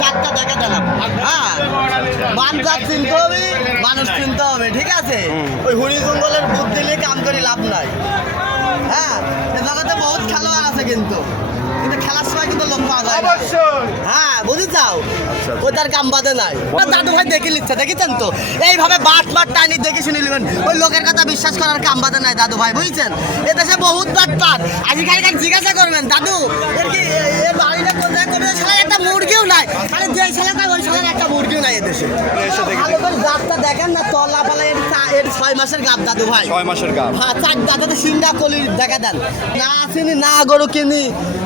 চারটা দেখা দিলাম। হ্যাঁ মানজাত চিনতে হবে মানুষ চিনতে হবে ঠিক আছে? ওই হুড়ি জঙ্গলের বুদ্ধি দিলে কাম করে লাভ নাই। হ্যাঁ জগতে বহুত খেলোয়াড় আছে কিন্তু। কিন্তু খেলার সময় কিন্তু লোক পাওয়া যায় হ্যাঁ বুঝি যাও ওই তার কাম বাদে নাই। দাদু ভাই দেখে নিচ্ছে দেখেছেন তো? এইভাবে বাট বাট টানি দেখে শুনে নেবেন। ওই লোকের কথা বিশ্বাস করার কাম বাদে নাই দাদু ভাই বুঝছেন? এ দেশে বহুত বাট পাট আজকাল কাল জিজ্ঞাসা করবেন দাদু এর কি এ- এর বাড়িটা কোথায়? মুরগিও নাই। আরে যে ওই শালার একটা মুরগিও নাই এদেশে। ভালো করে গাছটা দেখেন না তলা পালা এর এর ছয় মাসের গাছ দাদু ভাই। ছয় মাসের গাব। হ্যাঁ চার কলি দেখা দেন। না চিনি না গরু কিনি।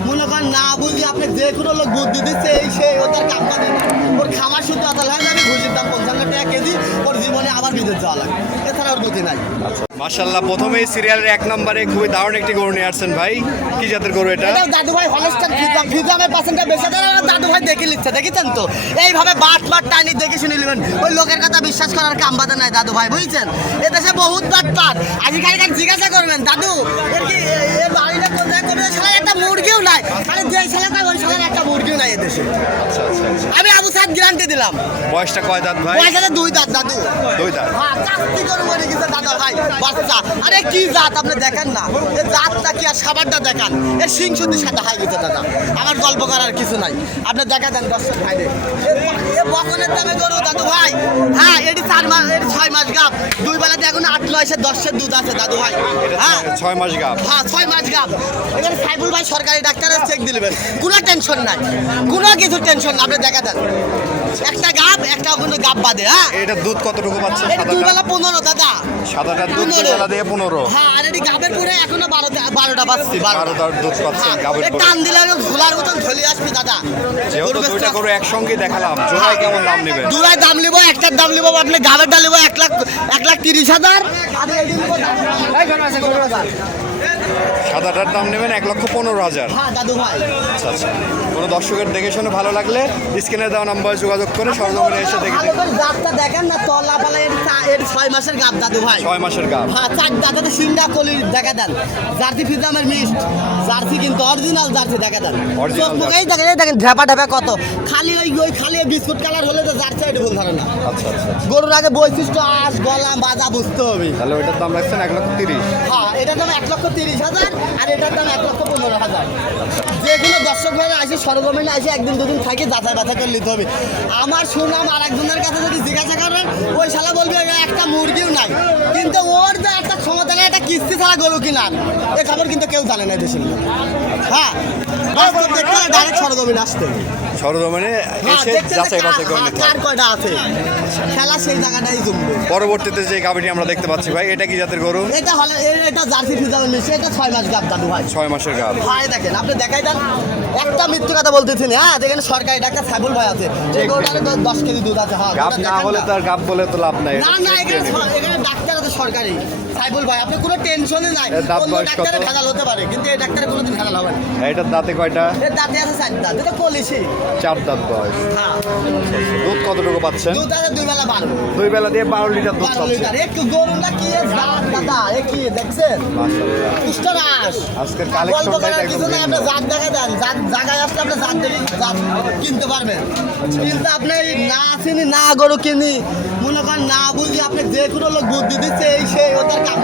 মনে করেন না বুঝি আপনি যে কোনো লোক বুদ্ধি দিচ্ছে এই ও তার না। ওর খামার আতাল হয়ে যাবে দাম পঞ্চান্ন টাকা কেজি ওর জীবনে আবার বিদেশ যাওয়া লাগে এছাড়া ওর গতি নাই। মাশাল্লাহ প্রথমেই সিরিয়ালের এক নম্বরে খুবই দারুণ একটি গরু নিয়ে আসছেন ভাই। কি জাতের গরু এটা? দাদু ভাই হলস্টার ফিজাম ফিজামের পার্সেন্টটা বেশি। ভাই দেখে নিচ্ছে, দেখেছেন তো? এইভাবে বাট বাট টানি দেখে শুনে নেবেন। ওই লোকের কথা বিশ্বাস করার কাম বাদে নাই, দাদু ভাই, বুঝছেন? এদেশে বহুত বাট পাট আজকাল কাল জিজ্ঞাসা করবেন, দাদু, এর কি এর বাড়িটা কোথায়? করবে একটা মুরগিও নাই আরে যে ছেলে কয় ওই শালার একটা মুরগিও নাই এদেশে আচ্ছা আচ্ছা আচ্ছা। আমি আবু সাহেব গ্যারান্টি দিলাম। বয়সটা কয় দাঁত ভাই? বয়সটা দুই দাঁত দাদু। দুই দাঁত। হ্যাঁ চাকরি করে মরে গেছে দাদা ভাই বাচ্চা। আরে কি জাত আপনি দেখেন না? এ জাতটা কি আর সাবারটা দেখান? এর সিং শুদ্ধি সাদা হয়ে গেছে দাদা। আমার গল্প করার কিছু নাই। আপনি দেখা দেন দর্শক ভাইরে এ বকনের দামে গরু দাদু ভাই। হ্যাঁ এটি চার মাস এটি ছয় মাস গাপ। দুই বেলাতে এখন আট নয়শে দশের দুধ আছে দাদু ভাই। হ্যাঁ। ছয়- মাস গাব হ্যাঁ ছয় মাস গাপ। এবার সাইবুল ভাই সরকারি ডাক্তারের চেক দিলেন কোনো টেনশন নাই। কোনো কিছু টেনশন না। আপনি দেখা দেন। একটা গাপ একটা কোনো গাপ বাদে হ্যাঁ। এটা দুধ কতটুকু পাচ্ছে দুই বেলা পনেরো দাদা। সাদাটার দুধ দুই পনেরো। বেলা দিয়ে পনেরো। হ্যাঁ আর এটি গাবের পুরে এখনও বারোটা বারোটা বাজছি বারোটার দুধ পাচ্ছেন গাবের টান দিলে ঝোলার মতন ঝুলে আসবি দাদা। যেহেতু দুইটা গরু একসঙ্গে দেখালাম জোড়ায় কেমন দাম নেবেন? দুরাই দাম নিবো একটার দাম নিবো আপনি গাবেরটা নিবো এক লাখ এক লাখ তিরিশ হাজার। দাম- নেবেন এক লক্ষ পনেরো হাজার। হ্যাঁ দাদু আচ্ছা আচ্ছা। কোনো দর্শকের দেখে শুনে ভালো লাগলে স্ক্রিনে দেওয়া নাম্বারে যোগাযোগ করে সরজমিনে এসে দেখে দেখেন না তলা ছয় মাসের গাব দাদু ভাই। ছয় মাসের গাব। হ্যাঁ চার দাঁতে সিংহা কলি দেখা দেন। জার্সি ফিজামের মিষ্ট। জার্সি কিন্তু অরিজিনাল জার্সি দেখা দেন। চোখ মুখেই দেখেন এই দেখেন ঢেপা ঢেপা কত। খালি ওই ওই খালি বিস্কুট কালার হলে তো জার্সি এটা ভুল ধারণা। আচ্ছা আচ্ছা গরুর আগে বৈশিষ্ট্য আস গলা বাজা বুঝতে হবে। তাহলে ওইটার দাম রাখছেন এক লক্ষ তিরিশ। হ্যাঁ এটার দাম এক লক্ষ তিরিশ হাজার আর এটার দাম এক লক্ষ পনেরো হাজার। কোনো দর্শক ভাইরা আসে সরগমেন্টে আসে, একদিন দুদিন থাকে, যাচাই বাছাই করে নিতে হবে। আমার সুনাম আর একজনের কাছে যদি জিজ্ঞাসা করেন, ওই শালা বলবে, "এ, একটা মুরগিও নাই। কিন্তু ওর যে একটা ক্ষমতা নেই একটা কিস্তি ছাড়া গরু কিনার। এ খবর কিন্তু কেউ জানে না দেশের হ্যাঁ? হ্যাঁ এসে যাচাই বাছাই করে হ্যাঁ, নিতে হবে। খেলা সেই জায়গাটাই জমবে। পরবর্তীতে যে গাভিটি আমরা দেখতে পাচ্ছি ভাই এটা কি জাতের গরু? এটা হলে এটা জার্সি ফিজামের মিশে এটা ছয় মাস গাব দাদু ভাই। ছয় মাসের গাভ ভাই দেখেন আপনি দেখাই দেন। একটা মৃত্যু কথা বলতেছি না। হ্যাঁ দেখেন সরকারি ডাক্তার সাইবুল ভাই আছে। গরুটারে দশ- কেজি দুধ আছে হ্যাঁ গরুটা না হলে না। তো আর গাভ বলে তো লাভ নাই না না এখানে এখানে ডাক্তার আছে সরকারি সাইবুল ভাই। আপনি কোনো টেনশনে নাই। অন্য ডাক্তারে ভেজাল হতে পারে কিন্তু এই ডাক্তারে কোনোদিন ভেজাল হবে না। এটার দাঁতে কয়টা? দাঁতে আছে চার দাঁত এটা পলিশি চার দাঁত বয়স। হ্যাঁ। দুধ কতটুকু পাচ্ছেন? দুধ আছে দুই বেলা বারো। দুই বেলা দিয়ে বারো লিটার দুধ পাচ্ছেন। একটু গরু না কি জাত দাদা? এ কি দেখছেন? আজকের গল্প কালেকশনটাই করার কিছু না আপনি জাত দেখা দেন। জাত জায়গায় আসলে আপনি জাত দেখে জাত কিনতে পারবেন। কিন্তু আপনি না চিনি না গরু কিনি মনে করেন না বুঝি আপনি যে কোনো লোক বুদ্ধি দিচ্ছে এই সেই ও তার কাম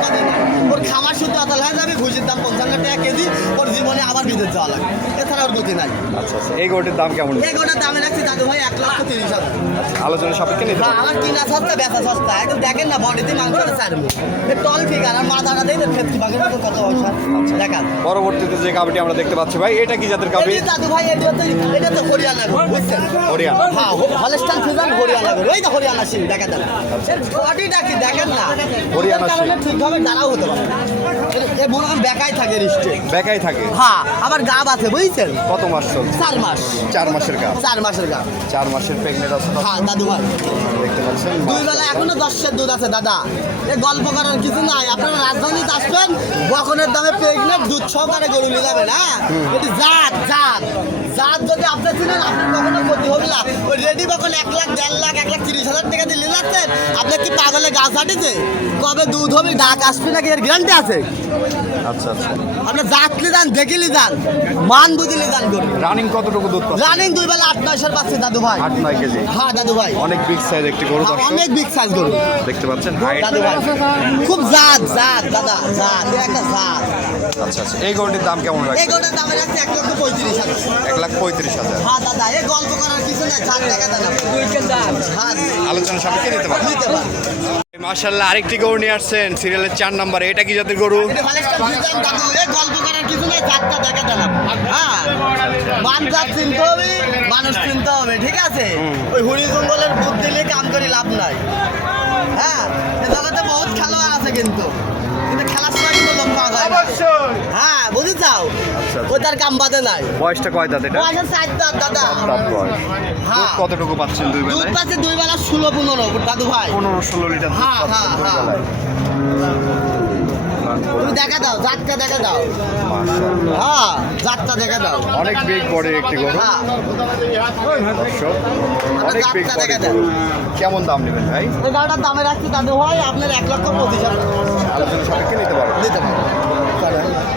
ওর খামার শুধু আতাল হয়ে যাবে ভুজির দাম পঞ্চান্ন টাকা বিদেশ যাওয়া লাগে। এছাড়া আর গতি নাই। আচ্ছা আচ্ছা এই গরুটির দাম কেমন? এই গোটার দামে রাখছি দাদু ভাই এক লক্ষ তিরিশ হাজার। আলোচনা সাপেক্ষে নিতে না। আমার কিনা সস্তা সস্তা। দেখেন না বডিতে মাংস চারমু টল ফিগার আর মাথাটা দেয় না ফেটকি বাগের মতো কত পয়সা দেখান। পরবর্তীতে যে কাবিটি আমরা দেখতে পাচ্ছি ভাই এটা কি জাতের কাবি? দাদু ভাই এটা তো এটা তো বুঝছেন? হরিয়ানা। হ্যাঁ হরিয়ানা ওই তো হরিয়ানা সিং দেখা দেন এর বডিটা কি দেখেন না? হরিয়ানা কারণে ঠিকভাবে দাঁড়াও হতে পারে এ- মনে বেকাই থাকে রিস্টে। বেকাই থাকে। হ্যাঁ আবার গাব আছে বুঝছেন? কত মাস চলছে? চার মাস। চার মাসের গাভ চার মাসের গাব। চার মাসের প্রেগনেন্ট আছে হ্যাঁ দাদু ভাই। দেখতে পাচ্ছেন? দুই বেলা এখনও দশের দুধ আছে দাদা। এ গল্প করার কিছু নাই। আপনারা রাজধানীতে আসবেন বকনের দামে প্রেগনেন্ট দুধ সহকারে গরু নিয়ে যাবেন হ্যাঁ? এটি জাত জাত। জাত যদি আপনি ছিলেন আপনি কখনো ক্ষতি হবে না। ওই রেডি বকন এক লাখ দেড় লাখ এক লাখ তিরিশ হাজার টাকা দিয়ে নিয়ে যাচ্ছেন। আপনার কি পাগলে গাছ হাঁটেছে কবে দুধ হবে ডাক আসবে নাকি এর গ্যারান্টি আছে? আচ্ছা আচ্ছা। আপনার জাতলি যান দেখিলি যান। মান বুঝিলি যান রানিং কতটুকু দুধ রানিং দুই বেলা আট নয়শোর পাচ্ছে দাদু ভাই। আট নয় কেজি? হ্যাঁ দাদু ভাই। অনেক বিগ সাইজ একটি গরু অনেক বিগ সাইজ গরু। দেখতে পাচ্ছেন? দাদু ভাই। খুব জাত জাত দাদা জাত। একটা জাত। আচ্ছা আচ্ছা। এই গরুটির দাম কেমন এই রাখছে গরুটার দাম যাচ্ছে এক লক্ষ পঁয়ত্রিশ হাজার। এক লাখ পঁয়ত্রিশ হাজার। হ্যাঁ দাদা। এই গল্প করার কিছু নেই। ষাট টাকা দাদা। আলোচনা সাপেক্ষে নিতে পারবেন নিতে মার্শাল্লাহ আরেকটি গরু নিয়ে আসছেন। সিরিয়ালের চার নাম্বারে এটা কি জাতের গরু? হ্যাঁ। মান মানুষ চিনতে হবে ঠিক আছে? ওই হুড়ি জঙ্গলের বুধ দিলে কাম করে লাভ নাই। হ্যাঁ? এ জগতে বহুত খেলোয়াড় আছে কিন্তু। না। হ্যাঁ বুঝি যাও আচ্ছা। কাম বাদে নাই। বয়সটা কয় দাঁত এটা? বয়সের চার দাঁত দাদা। দাঁত হ্যাঁ। কতটুকু পাচ্ছেন দুই দুধ পাচ্ছে দুই বেলা ষোলো পনেরো দাদু ভাই। পনেরো ষোলো লিটার হ্যাঁ, হ্যাঁ, হ্যাঁ। তুমি দেখা দাও জাতটা দেখা দাও। মাশাআল্লাহ। হ্যাঁ জাতটা দেখা দাও। অনেক বিগ বডির একটি গরু। হ্যাঁ। অনেক বিগ বডির দেখা দেন। কেমন দাম নেবেন ভাই? এই গাড়িটার দামে রাখছি দাদু ভাই আপনার এক লক্ষ পঁচিশ হাজার। আলোচনা সাপেক্ষে নিতে পারবেন। দিতে পারব Thank you.